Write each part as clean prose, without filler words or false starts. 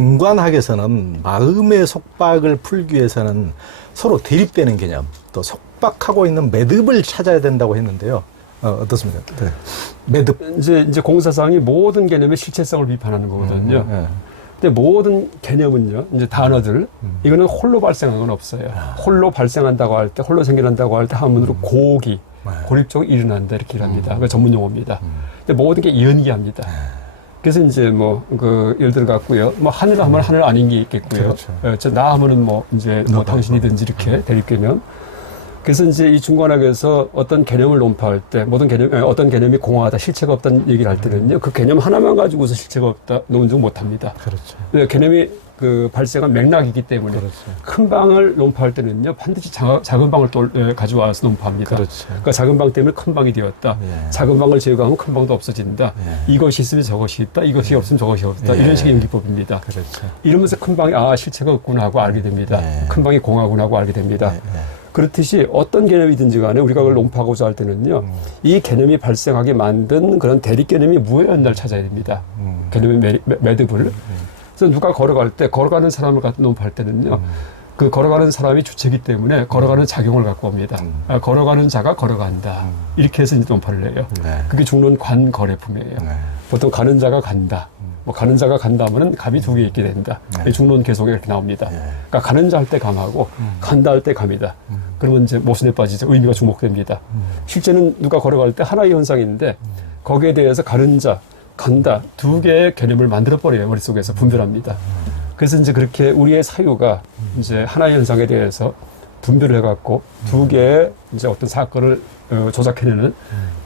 중관학에서는 마음의 속박을 풀기 위해서는 서로 대립되는 개념, 또 속박하고 있는 매듭을 찾아야 된다고 했는데요. 어떻습니까? 네. 매듭. 이제 공사상이 모든 개념의 실체성을 비판하는 거거든요. 네. 근데 모든 개념은요, 이제 단어들, 이거는 홀로 발생한 건 없어요. 홀로 발생한다고 할 때, 홀로 생겨난다고 할 때 한문으로 고기, 고립적으로 일어난다 이렇게 일합니다. 그 전문 용어입니다. 근데 모든 게 연기합니다. 그래서 이제 예를 들어 갖고요. 하늘 하면 하늘 아닌 게 있겠고요. 그렇죠. 나 하면은 이제 당신이든지 이렇게 대립개념. 그래서 이제 이 중관학에서 어떤 개념을 논파할 때, 어떤 개념이 공허하다, 실체가 없다는 얘기를 할 때는요, 그 개념 하나만 가지고서 실체가 없다, 논증 못 합니다. 그렇죠. 개념이 발생한 맥락이기 때문에 그렇죠. 큰 방을 논파할 때는요, 반드시 작은 방을 또 가져와서 논파합니다. 그렇죠. 그러니까 작은 방 때문에 큰 방이 되었다. 예. 작은 방을 제거하면 큰 방도 없어진다. 예. 이것이 있으면 저것이 있다. 이것이 없으면 저것이 없다. 예. 이런 식의 연기법입니다. 그렇죠. 이러면서 큰 방이 실체가 없구나 하고 알게 됩니다. 예. 큰 방이 공하구나 하고 알게 됩니다. 예. 그렇듯이 어떤 개념이든지 간에 우리가 그걸 논파하고자 할 때는요, 이 개념이 발생하게 만든 그런 대립 개념이 무엇이었나를 찾아야 됩니다. 개념의 매듭을. 그래서 누가 걸어갈 때, 걸어가는 사람을 갖다 논파할 때는요, 그 걸어가는 사람이 주체이기 때문에 걸어가는 작용을 갖고 옵니다. 걸어가는 자가 걸어간다. 이렇게 해서 이제 논파를 해요. 네. 그게 중론 관거래품이에요. 네. 보통 가는 자가 간다. 가는 자가 간다 하면은 감이 두 개 있게 된다. 네. 중론 계속에 이렇게 나옵니다. 네. 그러니까 가는 자 할 때 감하고 간다 할 때 감이다. 그러면 이제 모순에 빠지죠. 의미가 주목됩니다. 실제는 누가 걸어갈 때 하나의 현상인데 거기에 대해서 가는 자, 간다 두 개의 개념을 만들어 버려요. 머릿속에서 분별합니다. 그래서 이제 그렇게 우리의 사유가 이제 하나의 현상에 대해서 분별을 해갖고 두 개의 이제 어떤 사건을 조작해내는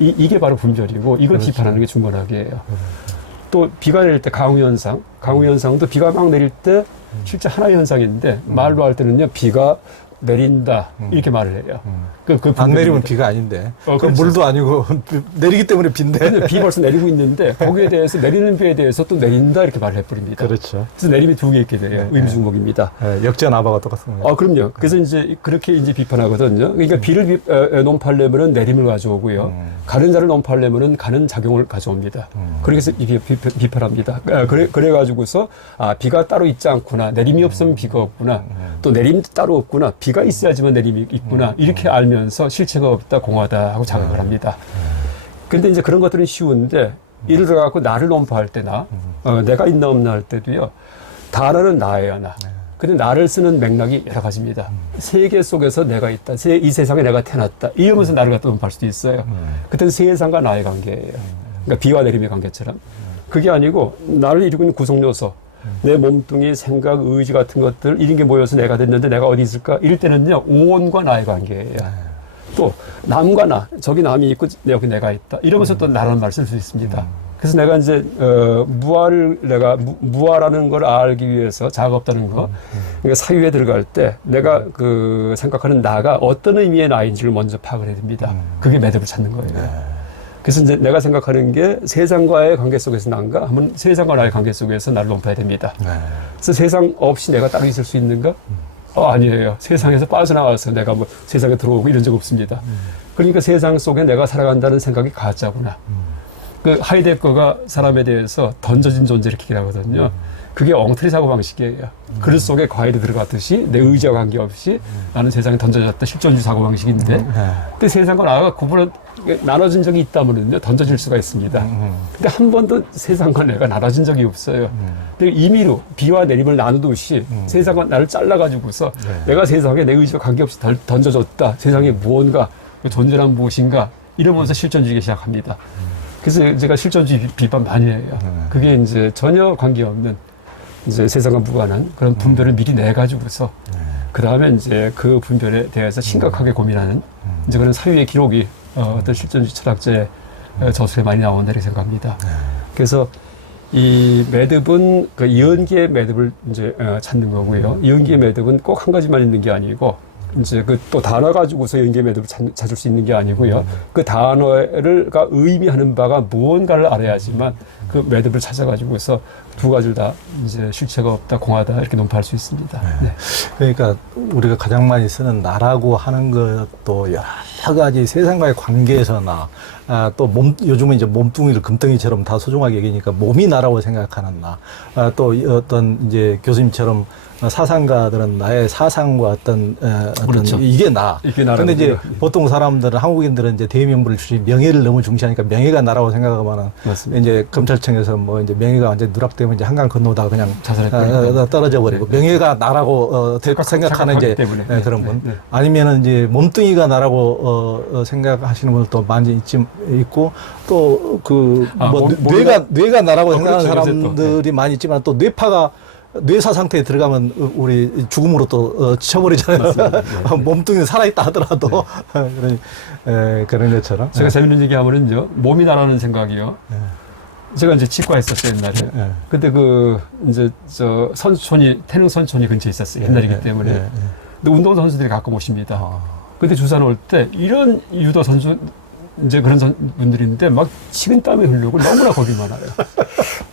이게 바로 분별이고 이걸 그렇죠. 비판하는 게 중관학이에요. 또 비가 내릴 때 강우현상도 비가 막 내릴 때 실제 하나의 현상인데 말로 할 때는요 비가 내린다 이렇게 말을 해요. 안 내리면 비가 아닌데. 그렇죠. 물도 아니고 내리기 때문에 비인데. 근데 비 벌써 내리고 있는데 거기에 대해서 내리는 비에 대해서 또 내린다 이렇게 말을 해버립니다. 그렇죠. 그래서 내림이 두 개 있게 돼요. 의미중복입니다. 네, 역전 아바가 똑같은 거예요. 그럼요. 그래서 이제 그렇게 이제 비판하거든요. 그러니까 비를 논파하려면은 내림을 가져오고요. 가는 자를 논파하려면은 가는 작용을 가져옵니다. 그래서 이게 비판합니다. 그래가지고서 비가 따로 있지 않구나. 내림이 없으면 비가 없구나. 또 내림도 따로 없구나. 비가 있어야지만 내림이 있구나. 이렇게 알면서 실체가 없다, 공하다 하고 자각을 합니다. 근데 이제 그런 것들은 쉬운데 예를 들어갖고 나를 논파할 때나 내가 있나 없나 할 때도요. 단어는 나예요, 나. 근데 나를 쓰는 맥락이 여러 가지입니다. 세계 속에서 내가 있다. 이 세상에 내가 태어났다. 이러면서 나를 갖다 논파할 수도 있어요. 그때는 세상과 나의 관계예요. 그러니까 비와 내림의 관계처럼. 그게 아니고 나를 이루고 있는 구성요소, 내 몸뚱이, 생각, 의지 같은 것들 이런 게 모여서 내가 됐는데 내가 어디 있을까? 이럴 때는요. 온과 나의 관계예요. 또 남과 나, 저기 남이 있고 여기 내가 있다. 이러면서 또 나라는 말을 쓸 수 있습니다. 그래서 내가 이제 무아라는 걸 알기 위해서 자아가 없다는 거. 그러니까 사유에 들어갈 때 내가 생각하는 나가 어떤 의미의 나인지를 먼저 파악을 해야 됩니다. 그게 매듭을 찾는 거예요. 그래서 이제 내가 생각하는 게 세상과의 관계 속에서 난가 하면 세상과 나의 관계 속에서 나를 논파해야 됩니다. 그래서 세상 없이 내가 따로 있을 수 있는가? 아니에요. 세상에서 빠져나와서 내가 세상에 들어오고 이런 적 없습니다. 그러니까 세상 속에 내가 살아간다는 생각이 가짜구나. 하이데거가 사람에 대해서 던져진 존재 이렇게 얘기하거든요. 그게 엉터리 사고방식이에요. 그릇 속에 과일이 들어갔듯이 내 의지와 관계없이 나는 세상에 던져졌다. 실존주의 사고방식인데 근데 세상과 나가 나눠진 적이 있다면요 던져질 수가 있습니다. 근데 한 번도 세상과 내가 나눠진 적이 없어요. 근데 임의로 비와 내림을 나누듯이 세상과 나를 잘라가지고서 내가 세상에 내 의지와 관계없이 던져졌다. 세상에 무언가 존재란 무엇인가 이러면서 실존주의가 시작합니다. 그래서 제가 실존주의 비판 많이 해요. 그게 이제 전혀 관계없는 이제 세상과 무관한 그런 분별을 미리 내가지고서 그 다음에 이제 그 분별에 대해서 심각하게 고민하는 이제 그런 사유의 기록이 어떤 실존주의 철학자의 저술에 많이 나온다 이렇게 생각합니다. 그래서 이 매듭은 그 연기의 매듭을 이제 찾는 거고요. 연기의 매듭은 꼭 한 가지만 있는 게 아니고 이제 또 단어 가지고서 연기의 매듭을 찾을 수 있는 게 아니고요. 그 단어가 의미하는 바가 무언가를 알아야지만 그 매듭을 찾아가지고서 두 가지를 다 이제 실체가 없다, 공하다 이렇게 논파할 수 있습니다. 네. 그러니까 우리가 가장 많이 쓰는 나라고 하는 것도 여러 여러 가지 세상과의 관계에서나 또 요즘은 이제 몸뚱이를 금덩이처럼 다 소중하게 여기니까 몸이 나라고 생각하는 나, 또 어떤 이제 교수님처럼 사상가들은 나의 사상과 어떤 그렇죠. 이게 나. 이게 나라고 근데 이제 생각. 보통 사람들은 한국인들은 이제 대명부를 주신 명예를 너무 중시하니까 명예가 나라고 생각하면은 맞습니다. 이제 검찰청에서 뭐 이제 명예가 완전 누락되면 이제 한강 건너다가 그냥 자살했다니까. 떨어져 버리고 명예가 나라고 생각하는 이제 때문에. 그런 분. 네. 아니면은 이제 몸뚱이가 나라고 생각하시는 분도 많이 있고 또 그 뭐 뇌가 나라고 생각하는 그렇죠. 사람들이 많이 있지만 또 뇌파가 뇌사 상태에 들어가면 우리 죽음으로 또 치쳐버리잖아요. 몸뚱이는 살아있다 하더라도 그런 것처럼. 제가 재밌는 얘기 하면은요, 몸이 나라는 생각이요. 제가 이제 치과 했었어요, 옛날에. 근데 이제 태릉 선촌이 근처에 있었어요, 옛날이기 때문에. 근데 운동선수들이 가끔 오십니다. 근데 주사 놓을 때 이런 유도 선수, 이제 그런 분들인데 막 식은땀이 흐르고 너무나 겁이 많아요.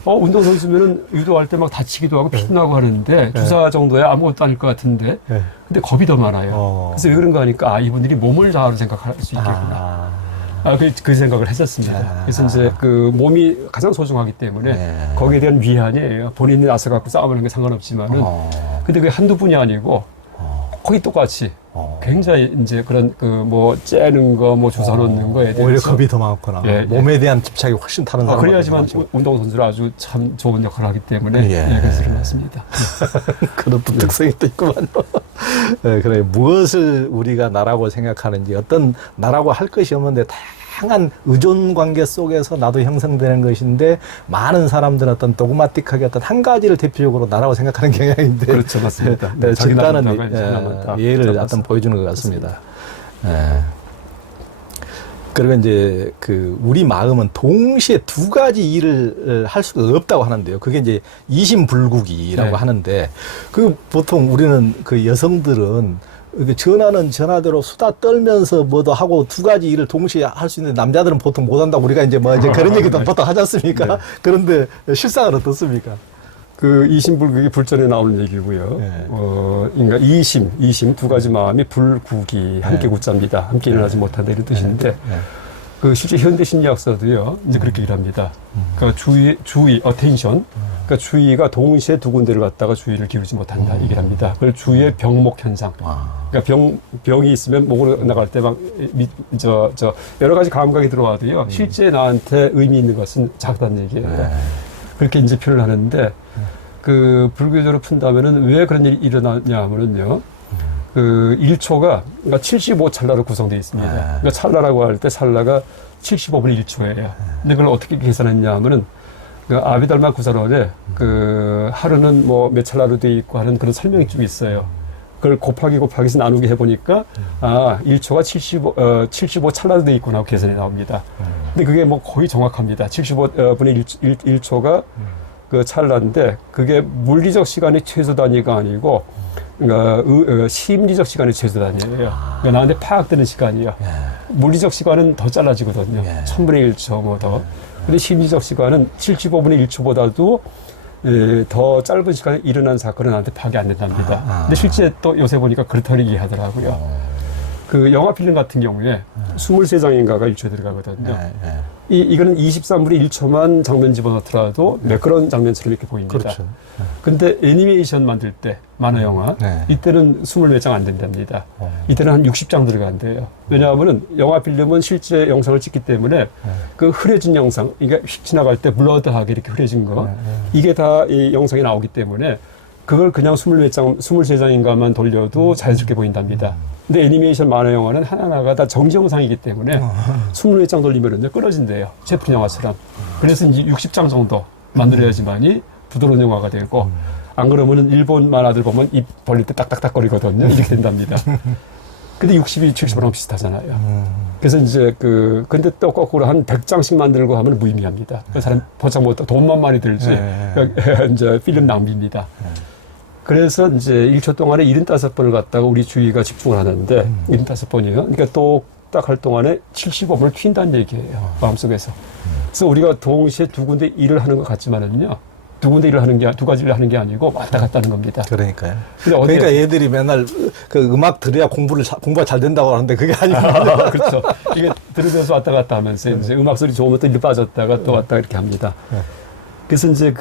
운동선수면은 유도할 때 막 다치기도 하고 피나고 하는데 주사 정도야 아무것도 아닐 것 같은데 근데 겁이 더 많아요. 그래서 왜 그런가 하니까 이분들이 몸을 다하로 생각할 수 있겠구나. 그 생각을 했었습니다. 그래서 이제 그 몸이 가장 소중하기 때문에 거기에 대한 위안이에요. 본인이 나서 갖고 싸우는 게 상관없지만은 근데 그게 한두 분이 아니고 거의 똑같이 굉장히 이제 그런 뭐 째는 거, 뭐 주사 놓는 거에 대해서 오히려 겁이 더 많구나. 몸에 대한 집착이 훨씬 다른 사람. 그래야지만 운동선수를 아주 참 좋은 역할을 하기 때문에 그래서 그렇습니다. 그런 또 특성이 또 있구만. 그래 무엇을 우리가 나라고 생각하는지 어떤 나라고 할 것이 없는데 다양한 의존 관계 속에서 나도 형성되는 것인데 많은 사람들은 어떤 도그마틱하게 어떤 한 가지를 대표적으로 나라고 생각하는 경향인데 그렇죠, 맞습니다. 진단은 예를 잡아서. 어떤 보여주는 것 같습니다. 그리고 이제 우리 마음은 동시에 두 가지 일을 할 수가 없다고 하는데요. 그게 이제 이심불국이라고 하는데 보통 우리는 여성들은 전화는 전화대로 수다 떨면서 뭐도 하고 두 가지 일을 동시에 할 수 있는데 남자들은 보통 못 한다고 우리가 이제 그런 얘기도 보통 하지 않습니까? 그런데 실상은 어떻습니까? 이심불국이 불전에 나오는 얘기고요. 그러니까 이심 두 가지 마음이 불국이 함께 굳잡니다. 함께 일어나지 못한다 이런 뜻인데 실제 현대 심리학서도요 이제 그렇게 일합니다. 그러니까 주의, attention. 그러니까 주의가 동시에 두 군데를 갖다가 주의를 기울이지 못한다 얘기를 합니다. 그걸 주의의 병목 현상. 그러니까 병이 있으면 목으로 나갈 때 막 여러 가지 감각이 들어와도요 실제 나한테 의미 있는 것은 작다는 얘기예요. 그렇게 이제 표현을 하는데 불교적으로 푼다면은 왜 그런 일이 일어나냐 하면은요. 1초가 그러니까 75찰나로 구성되어 있습니다. 그러니까 찰나라고 할 때 찰나가 75분의 1초예요. 근데 그걸 어떻게 계산했냐 하면은 아비달마 구사론에 하루는 뭐 몇 찰나로 되어 있고 하는 그런 설명이 좀 있어요. 그걸 곱하기해서 나누게 해보니까 1초가 75 찰나로 되어 있구나 하고 계산이 나옵니다. 근데 그게 뭐 거의 정확합니다. 75분의 1초가 찰나인데 그게 물리적 시간이 최소 단위가 아니고 그러니까 심리적 시간이 최소 단위예요. 그러니까 나한테 파악되는 시간이요. 물리적 시간은 더 잘라지거든요. 1000분의 1초 뭐 더. 근데 심리적 시간은 75분의 1초보다도 더 짧은 시간에 일어난 사건은 나한테 파악이 안 된답니다. 근데 실제 또 요새 보니까 그렇다고 얘기하더라고요. 영화 필름 같은 경우에 23장인가가 1초에 들어가거든요. 이거는 23분의 1초만 장면 집어넣더라도 매끄러운 장면처럼 이렇게 보입니다. 그렇죠. 근데 애니메이션 만들 때, 만화 영화, 이때는 24장 안 된답니다. 이때는 한 60장 들어간대요. 왜냐하면은 영화 필름은 실제 영상을 찍기 때문에 흐려진 영상, 이게 휙 지나갈 때 블러드하게 이렇게 흐려진 거, 이게 다 이 영상에 나오기 때문에 그걸 그냥 23장인가만 돌려도 자연스럽게 보인답니다. 근데 애니메이션 만화 영화는 하나하나가 다 정지 영상이기 때문에 24장 돌리면은 끊어진대요. 제품 영화처럼. 그래서 이제 60장 정도 만들어야지만이 부드러운 영화가 되고, 안 그러면은 일본 만화들 보면 입 벌릴 때 딱딱딱거리거든요. 이렇게 된답니다. 근데 60이 70이랑 비슷하잖아요. 그래서 이제 근데 또 거꾸로 한 100장씩 만들고 하면 무의미합니다. 그 사람 보장 못, 돈만 많이 들지. 그러니까 이제 필름 낭비입니다. 그래서 이제 1초 동안에 75번을 갖다가 우리 주의가 집중을 하는데, 75번이요. 그러니까 똑딱 할 동안에 75번을 튄다는 얘기예요. 마음속에서. 그래서 우리가 동시에 두 군데 일을 하는 것 같지만은요, 두 군데 일을 하는 게, 두 가지 일을 하는 게 아니고 왔다 갔다 하는 겁니다. 그러니까요. 근데 어디에- 그러니까 얘들이 맨날 그 음악 들어야 공부가 잘 된다고 하는데 그게 아니고. 그렇죠. 이게 들으면서 왔다 갔다 하면서 이제 음악 소리 좋으면 또 일 빠졌다가 또 왔다 이렇게 합니다. 그래서 이제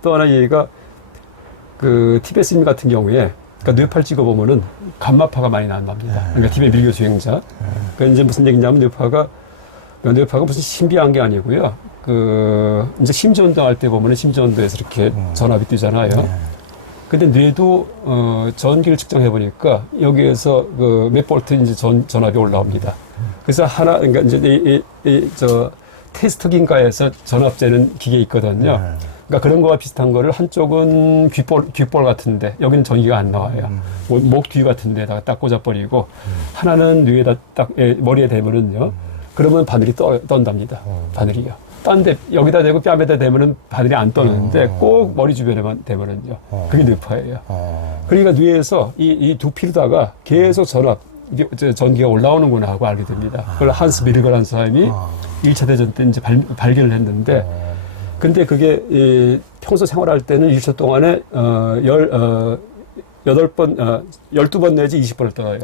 또 하나 얘기가 티베스님 같은 경우에 그러니까 뇌파를 찍어보면은 감마파가 많이 나옵니다. 그러니까 티베 밀교 수행자. 그러니까 이제 무슨 얘기냐면 뇌파가 무슨 신비한 게 아니고요. 이제 심지운동 할 때 보면은 심지운동에서 이렇게 전압이 뛰잖아요. 근데 뇌도 전기를 측정해 보니까 여기에서 몇 볼트 이제 전압이 올라옵니다. 그래서 그러니까 이제 저 테스트기인가에서 전압 재는 기계 있거든요. 그러니까 그런 거와 비슷한 거를 한쪽은 귓볼 같은데 여기는 전기가 안 나와요. 목 뒤 같은 데다가 딱 꽂아버리고 하나는 뇌에다 딱 머리에 대면은요. 그러면 바늘이 떤답니다. 바늘이요. 딴데 여기다 대고 뺨에다 대면은 바늘이 안 떠는데 꼭 머리 주변에만 대면은요. 그게 뇌파예요. 그러니까 뇌에서 이 두피로다가 계속 전기가 올라오는구나 하고 알게 됩니다. 그걸 한스 비르거라는 사람이 1차 대전 때 이제 발견을 했는데 근데 그게 평소 생활할 때는 1초 동안에 12번 내지 20번을 떠요.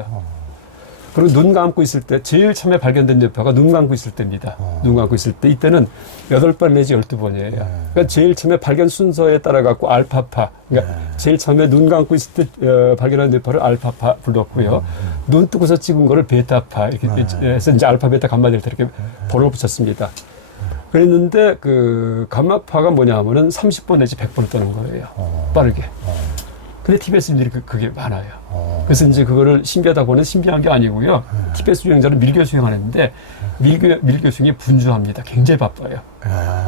그리고 눈 감고 있을 때 제일 처음에 발견된 뇌파가 눈 감고 있을 때입니다. 눈 감고 있을 때 이때는 8번 내지 12번이에요. 그러니까 제일 처음에 발견 순서에 따라 갖고 알파파. 그러니까 제일 처음에 눈 감고 있을 때 발견한 뇌파를 알파파 불렀고요. 눈 뜨고서 찍은 거를 베타파 이렇게 해서 이제 알파 베타 감마 델타 이렇게 번호를 붙였습니다. 그랬는데 감마파가 뭐냐면은 30번 내지 100번을 떠는 거예요. 빠르게. 근데 티베스인들이 그게 많아요. 그래서 이제 그거를 신기하다고는 신비한 게 아니고요. 티베스 수행자는 밀교 수행하는데 밀교 수행이 분주합니다. 굉장히 바빠요.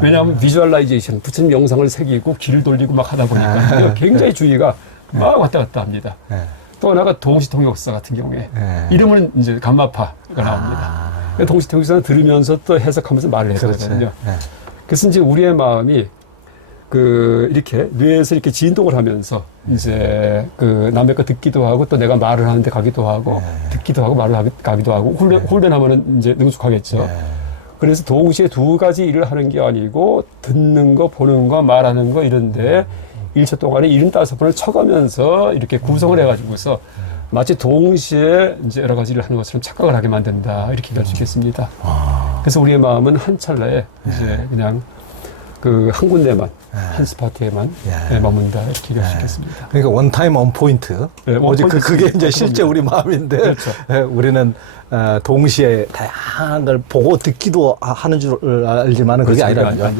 왜냐하면 비주얼라이제이션, 부처님 영상을 새기고 길을 돌리고 막 하다 보니까 굉장히 주의가 막 왔다 갔다 합니다. 또 하나가 동시통역사 같은 경우에 이름은 이제 감마파가 나옵니다. 동시통역사는 들으면서 또 해석하면서 말을 해야 되거든요. 그래서 이제 우리의 마음이 이렇게 뇌에서 이렇게 진동을 하면서 이제 남의 거 듣기도 하고 또 내가 말을 하는데 가기도 하고 듣기도 하고 말을 가기도 하고 훈련하면은 이제 능숙하겠죠. 그래서 동시에 두 가지 일을 하는 게 아니고 듣는 거, 보는 거, 말하는 거 이런데 1초 동안에 75번을 쳐가면서 이렇게 구성을 해가지고서 마치 동시에 이제 여러 가지 일을 하는 것처럼 착각을 하게 만든다. 이렇게 얘기할 수 있겠습니다. 그래서 우리의 마음은 한 찰나에 이제 그냥 한 군데만, 한 스파트에만 머문다. 이렇게 얘기할 수 있겠습니다. 그러니까 원타임 원포인트. 오직 그게 이제 실제 우리 마음인데 그렇죠. 우리는 동시에 다양한 걸 보고 듣기도 하는 줄 알지만은 그게 그렇죠. 아니라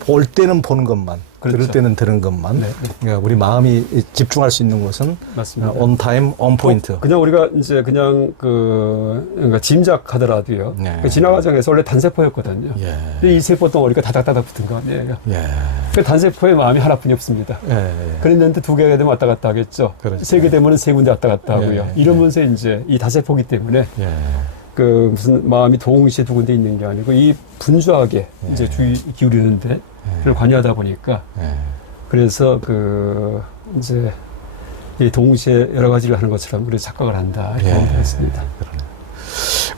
볼 때는 보는 것만, 그렇죠. 들을 때는 들은 것만. 그러니까 우리 마음이 집중할 수 있는 것은 맞습니다. 온타임 온포인트. 그냥 우리가 이제 그냥 그러니까 짐작하더라도요. 그 진화 과정에서 원래 단세포였거든요. 근데 이 세포 덩어리가 다닥다닥 붙은 거 아니에요. 그 단세포에 마음이 하나뿐이 없습니다. 그랬는데 두 개가 되면 왔다 갔다 하겠죠. 그렇죠. 세 개 되면 세 군데 왔다 갔다 하고요. 이러면서 이제 이 다세포기 때문에 무슨 마음이 동시에 두 군데 있는 게 아니고 이 분주하게 이제 주의 기울이는데 를 관여하다 보니까 그래서 이제 이 동시에 여러 가지를 하는 것처럼 우리 착각을 한다 이렇게 보겠습니다.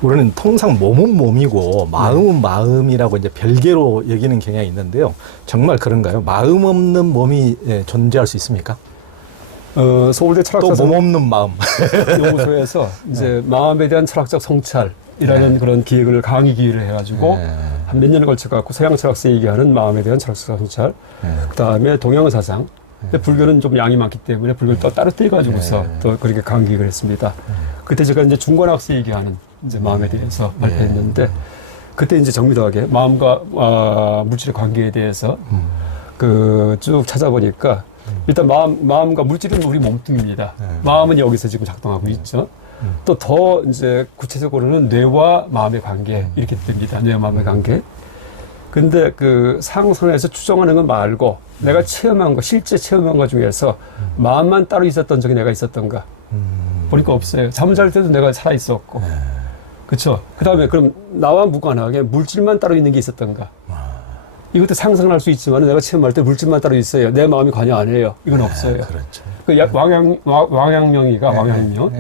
우리는 통상 몸은 몸이고 마음은 마음이라고 이제 별개로 여기는 경향이 있는데요. 정말 그런가요? 마음 없는 몸이 존재할 수 있습니까? 서울대 철학사 또 몸 없는 마음. 연구소에서 이제 마음에 대한 철학적 성찰이라는 그런 기획을 강의 기획을 해가지고 한 몇 년을 걸쳐갖고 서양 철학서 얘기하는 마음에 대한 철학적 성찰, 그 다음에 동양 사상. 근데 불교는 좀 양이 많기 때문에 불교를 또 따로 떼가지고서 또 그렇게 강의 기획을 했습니다. 그때 제가 이제 중관학서 얘기하는 이제 마음에 대해서 발표했는데 그때 이제 정밀하게 마음과 물질의 관계에 대해서 쭉 찾아보니까 일단 마음과 물질은 우리 몸뚱입니다. 마음은 여기서 지금 작동하고 있죠. 또 더 이제 구체적으로는 뇌와 마음의 관계 이렇게 됩니다. 뇌와 마음의 관계. 근데 상상에서 추정하는 거 말고 내가 체험한 거, 실제 체험한 거 중에서 마음만 따로 있었던 적이 내가 있었던가? 보니까 없어요. 잠을 잘 때도 내가 살아 있었고. 그렇죠. 그다음에 그럼 나와 무관하게 물질만 따로 있는 게 있었던가? 이것도 상상을 할 수 있지만 내가 체험할 때 물질만 따로 있어요. 내 마음이 관여 안 해요. 이건 없어요. 그렇죠. 왕양명이가 왕양명.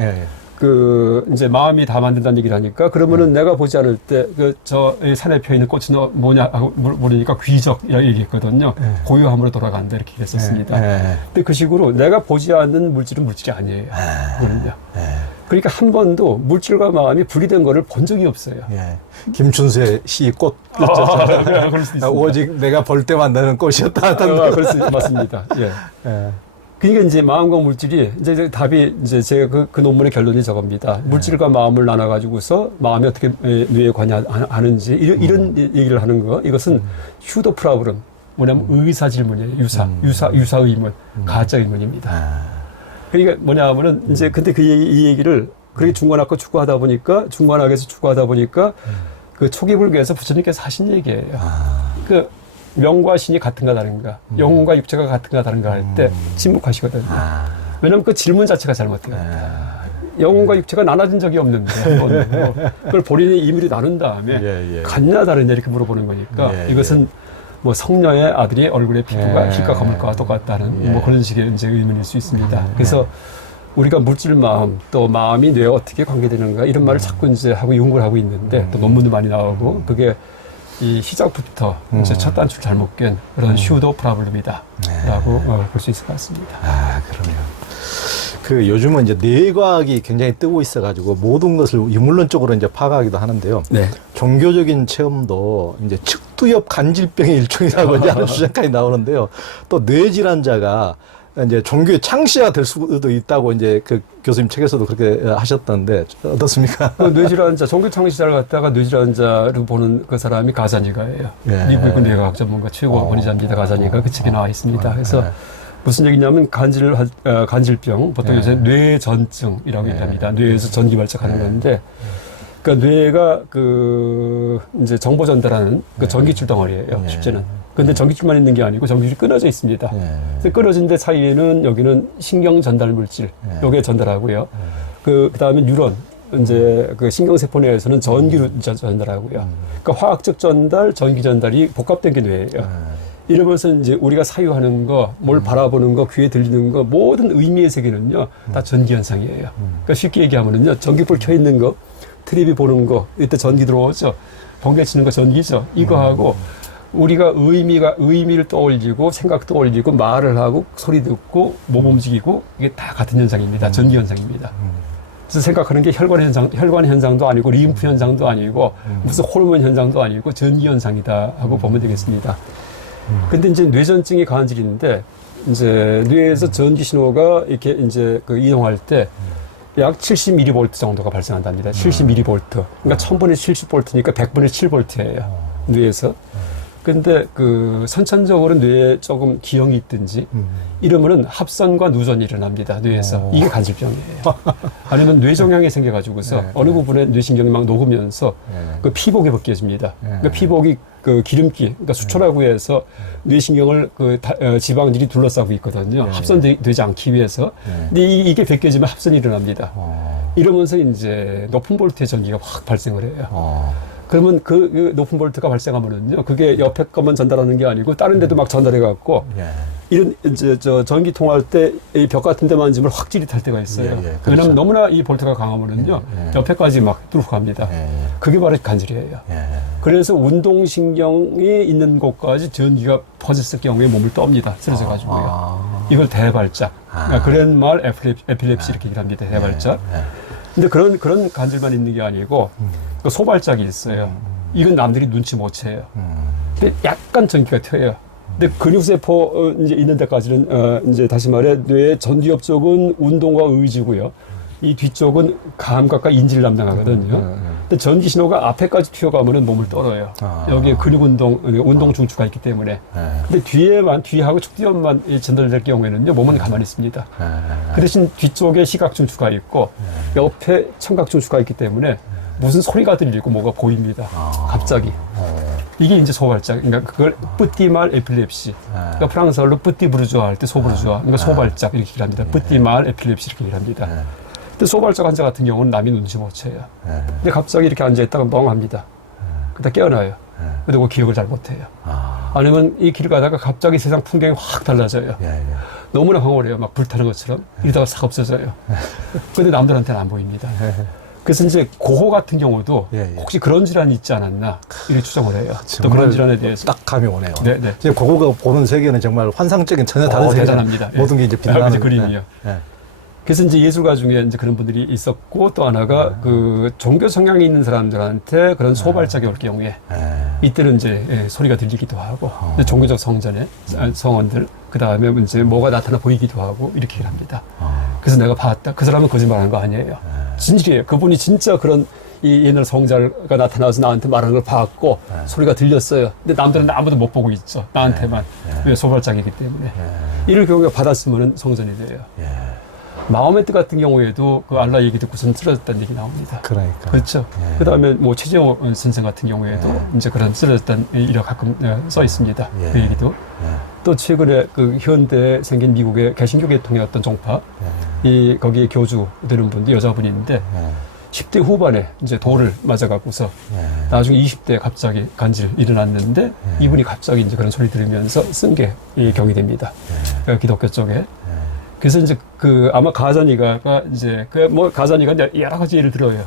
이제 마음이 다 만든다는 얘기를 하니까 그러면은 내가 보지 않을 때 저 산에 펴 있는 꽃은 뭐냐 하고 물으니까 귀적 얘기했거든요. 고요함으로 돌아간다 이렇게 했었습니다. 근데 그 식으로 내가 보지 않는 물질은 물질이 아니에요. 그거는요. 그러니까 한 번도 물질과 마음이 분리된 거를 본 적이 없어요. 김춘수의 시 꽃. 그럴 수 있습니다. 오직 내가 볼 때만 나는 꽃이었다 그럴 수 맞습니다. 예. 그러니까 이제 마음과 물질이 이제 답이 이제 제가 그 논문의 결론이 저겁니다. 물질과 마음을 나눠 가지고서 마음이 어떻게 뇌에 관여하는지 이런 얘기를 하는 거. 이것은 휴도 프라브럼 뭐냐면 의사 질문이에요. 유사 의문, 가짜 의문입니다. 그러니까 뭐냐면은 이제 근데 이 얘기를 그렇게 중관학과 추구하다 보니까 중관학에서 추구하다 보니까 그 초기불교에서 부처님께서 하신 얘기예요. 그 명과 신이 같은가 다른가, 영혼과 육체가 같은가 다른가 할 때 침묵하시거든요. 왜냐하면 그 질문 자체가 잘못돼요. 영혼과 육체가 나눠진 적이 없는데 그걸 본인이 임의로 나눈 다음에 같냐 다르냐 이렇게 물어보는 거니까 이것은 뭐 성녀의 아들이 얼굴에 피부가 흰가 검을까와 똑같다는 뭐 그런 식의 이제 의문일 수 있습니다. 그래서 우리가 물질 마음 또 마음이 뇌에 어떻게 관계되는가 이런 말을 자꾸 이제 하고 연구를 하고 있는데 또 논문도 많이 나오고 그게 이 시작부터 이제 첫 단추를 잘못 깬 그런 슈도 프라블럼이다라고 볼 수 있을 것 같습니다. 그러네요. 그 요즘은 이제 뇌과학이 굉장히 뜨고 있어가지고 모든 것을 유물론적으로 이제 파악하기도 하는데요. 종교적인 체험도 이제 측두엽 간질병의 일종이라고 이제 하는 주장까지 나오는데요. 또 뇌질환자가 이제 종교의 창시가 될 수도 있다고 이제 그 교수님 책에서도 그렇게 하셨던데 어떻습니까? 그 뇌질환자, 종교 창시자를 갖다가 뇌질환자로 보는 그 사람이 가자니가예요. 미국의 그 뇌과학 전문가 최고 권위자입니다. 가자니가 그 책에 나와 있습니다. 그래서 무슨 얘기냐면 간질병, 보통 요새 뇌전증이라고 얘기합니다. 뇌에서 전기 발작하는 건데, 그러니까 뇌가 이제 정보 전달하는 그 전기줄 덩어리예요. 실제는. 근데 전기줄만 있는 게 아니고 전기줄이 끊어져 있습니다. 근데 끊어진 데 사이에는 여기는 신경 전달 물질, 요게 전달하고요. 그 다음에 뉴런, 이제 그 신경세포 내에서는 전기로 전달하고요. 그러니까 화학적 전달, 전기 전달이 복합된 게 뇌예요. 이러면서 이제 우리가 사유하는 거, 뭘 바라보는 거, 귀에 들리는 거, 모든 의미의 세계는요, 다 전기 현상이에요. 그러니까 쉽게 얘기하면은요, 전기불 켜 있는 거, TV비 보는 거, 이때 전기 들어오죠. 번개 치는 거 전기죠. 이거하고 우리가 의미를 떠올리고 생각 떠올리고 말을 하고 소리 듣고 몸 움직이고 이게 다 같은 현상입니다. 전기 현상입니다. 그래서 생각하는 게 혈관 현상도 아니고 림프 현상도 아니고 무슨 호르몬 현상도 아니고 전기 현상이다 하고 보면 되겠습니다. 근데 이제 뇌전증이 간질인데 이제 뇌에서 전기 신호가 이렇게 이제 이동할 때 약 70mV 정도가 발생한답니다. 70mV. 그러니까 1000분의 70V니까 100분의 7V예요. 뇌에서. 근데 선천적으로 뇌에 조금 기형이 있든지 이러면은 합선과 누전이 일어납니다. 뇌에서. 이게 간질병이에요. 아니면 뇌종양이 생겨가지고서 어느 부분에 뇌신경이 막 녹으면서 그 피복이 벗겨집니다. 그러니까 피복이 기름기, 그러니까 수초라고 해서 뇌신경을 지방질이 둘러싸고 있거든요. 합선되지 않기 위해서. 근데 이게 벗겨지면 합선이 일어납니다. 이러면서 이제 높은 볼트의 전기가 확 발생을 해요. 그러면 그 높은 볼트가 발생하면은요, 그게 옆에 것만 전달하는 게 아니고 다른 데도 막 전달해갖고 이런 이제 전기 통할 때 이 벽 같은 데 만지면 확 찌릿할 때가 있어요. 그렇죠. 왜냐하면 너무나 이 볼트가 강하면은요, 옆에까지 막 뚫고 갑니다. 그게 바로 간질이에요. 그래서 운동신경이 있는 곳까지 전기가 퍼졌을 경우에 몸을 떱니다. 쓰러져 가지고요. 이걸 대발작. 그랜말 에필랩시 이렇게 얘기합니다. 대발작. 근데 그런 간질만 있는 게 아니고 소발작이 있어요. 이건 남들이 눈치 못 채요. 근데 약간 전기가 튀어요. 근데 근육세포 이제 있는 데까지는 이제 다시 말해 뇌의 전두엽 쪽은 운동과 의지고요. 이 뒤쪽은 감각과 인지를 담당하거든요. 근데 전기 신호가 앞에까지 튀어가면은 몸을 떨어요. 여기에 근육 운동 중추가 있기 때문에. 근데 뒤하고 축두엽만 전달될 경우에는요, 몸은 가만히 있습니다. 그 대신 뒤쪽에 시각 중추가 있고, 옆에 청각 중추가 있기 때문에 무슨 소리가 들리고 뭐가 보입니다. 갑자기. 이게 이제 소발작. 그러니까 그걸 뿌띠말 에필랩시. 그러니까 프랑스어로 뿌띠 부르주아 할 때 소부르주아. 그러니까 소발작 이렇게 얘기를 합니다. 뿌띠말 에필랩시 이렇게 얘기를 합니다. 근데 소발작 환자 같은 경우는 남이 눈치 못 채요. 근데 갑자기 이렇게 앉아있다가 멍합니다. 그러다 깨어나요. 그리고 기억을 잘 못해요. 아니면 이 길 가다가 갑자기 세상 풍경이 확 달라져요. 너무나 황홀해요. 막 불타는 것처럼. 이러다가 싹 없어져요. 근데 남들한테는 안 보입니다. 그래서 이제 고호 같은 경우도 예, 예. 혹시 그런 질환이 있지 않았나 이렇게 추정을 해요. 또 정말 그런 질환에 대해서. 딱 감이 오네요. 네, 네. 지금 고고가 보는 세계는 정말 환상적인 전혀 다른 세계. 대단합니다. 모든 게 이제 빛나는 그림이요. 네. 그래서 이제 예술가 중에 이제 그런 분들이 있었고 또 하나가 그 종교 성향이 있는 사람들한테 그런 소발작이 올 경우에 이때는 이제 소리가 들리기도 하고 이제 종교적 성전에 성원들 그 다음에 이제 뭐가 나타나 보이기도 하고 이렇게 합니다. 그래서 내가 봤다. 그 사람은 거짓말하는 거 아니에요. 진실이에요. 그분이 진짜 그런 이 옛날 성자가 나타나서 나한테 말하는 걸 봤고 소리가 들렸어요. 근데 남들은 아무도 못 보고 있죠. 나한테만. 왜 소발작이기 때문에. 이럴 경우에 받았으면 성전이 돼요. 마호메트 뜻 같은 경우에도 그 알라 얘기 듣고선 쓰러졌다는 얘기 나옵니다. 그러니까. 그렇죠. 그 다음에 뭐 최재호 선생 같은 경우에도 이제 그런 쓰러졌다는 이력 가끔 써 있습니다. 그 얘기도. 또 최근에 그 현대에 생긴 미국의 개신교 계통의 어떤 종파, 이 거기에 교주 되는 분도 여자분이 있는데 10대 후반에 이제 돌을 맞아갖고서 나중에 20대에 갑자기 간질 일어났는데 이분이 갑자기 이제 그런 소리 들으면서 쓴 게 이 경이 됩니다. 기독교 쪽에. 그래서 이제 그 아마 가자니가가 이제 그 뭐 가자니가 여러 가지 예를 들어요.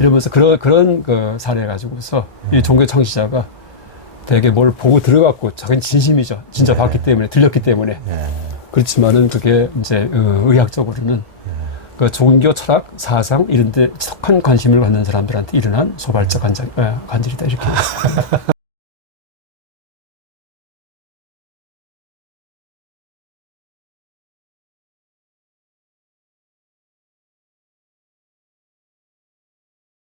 이러면서 그런 그 사례 가지고서 이 종교 창시자가 되게 뭘 보고 들어갔고 자기는 진심이죠. 진짜 봤기 때문에 들렸기 때문에. 그렇지만은 그게 이제 의학적으로는 그 종교 철학 사상 이런데 척한 관심을 갖는 사람들한테 일어난 소발적 간질이다 이렇게.